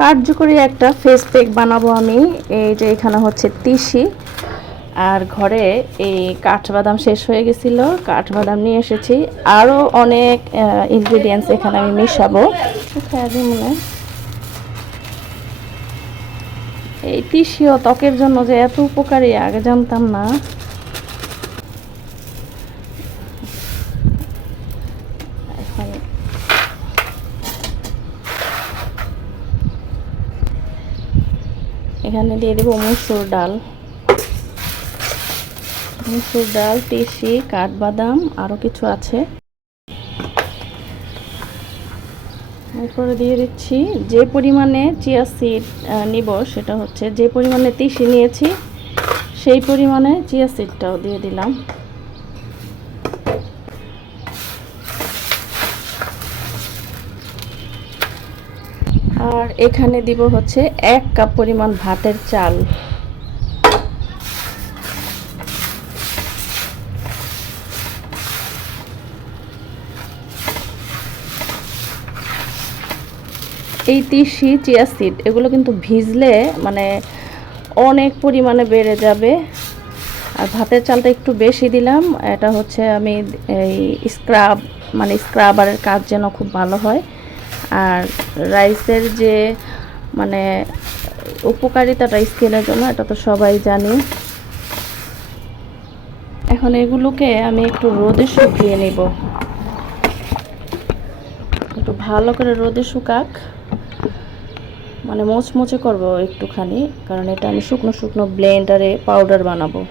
কার্যকরী একটা face pack বানাবো আমি। এই যে এখানে হচ্ছে তিসি, আর ঘরে এই কাঠবাদাম শেষ হয়ে গেছিলো, কাঠবাদাম নিয়ে এসেছি। আরও অনেক ইনগ্রিডিয়েন্টস এখানে আমি মিশাবো। এই তিসিও ত্বকের জন্য যে এত উপকারী আগে জানতাম না। এখন এখানে দিয়ে দেবো মসুর ডাল, তিসি, কাঠবাদাম, আরও কিছু আছে। এরপরে দিয়ে দিচ্ছি যে পরিমাণে চিয়া সিড নিব, সেটা হচ্ছে যে পরিমাণে তিসি নিয়েছি সেই পরিমাণে চিয়া সিডটাও দিয়ে দিলাম। আর এখানে দিব হচ্ছে 1 কাপ পরিমাণ ভাতের চাল। এই তিসি, চিয়া সিড এগুলো কিন্তু ভিজলে মানে অনেক পরিমাণে বেড়ে যাবে। আর ভাতের চালটা একটু বেশি দিলাম, এটা হচ্ছে আমি এই স্ক্রাবারের কাজ যেন খুব ভালো হয়। আর রাইসের যে মানে উপকারিতাটা স্কিনের জন্য, এটা তো সবাই জানি। এখন এগুলোকে আমি একটু রোদে শুকিয়ে নেব, একটু ভালো করে রোদে শুকাক, মানে মোচমোচে করব একটুখানি, কারণ এটা আমি শুকনো শুকনো ব্লেন্ডারে পাউডার বানাবো।